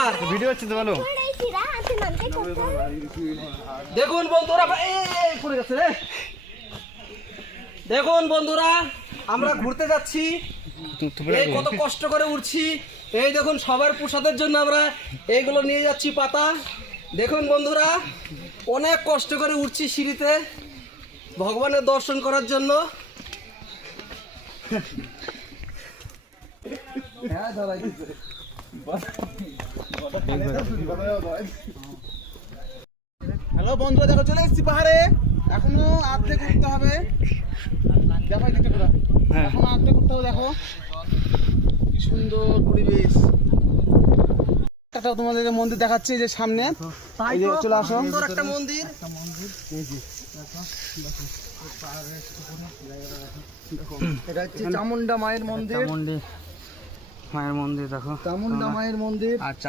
নমস্কার। ভিডিও হচ্ছে তো ভালো। দেখুন বন্ধুরা, এই পড়ে গেছে রে। দেখুন বন্ধুরা, আমরা ঘুরতে যাচ্ছি, এই কত কষ্ট করে উঠছি। এই দেখুন সবার প্রসাদের জন্য আমরা এইগুলো নিয়ে যাচ্ছি পাতা। দেখুন বন্ধুরা, অনেক কষ্ট করে উঠছি সিঁড়িতে ভগবানের দর্শন করার জন্য। হ্যালো বন্ধুরা, দেখো চলে এসেছি পাহাড়ে। এখনো আর্ধেক উঠতে হবে। দেখো এই দিকটা পুরো। এখনো আর্ধেক উঠতে হবে। দেখো কি সুন্দর পরিবেশ। একটা তোমাদের মন্দির দেখাচ্ছি যে সামনে, এই যে চলে আসো। সুন্দর একটা মন্দির। এটা হচ্ছে চামুন্ডা মায়ের মন্দির। মায়ের মন্দির দেখো, চামুন্ডা মায়ের মন্দির। আচ্ছা।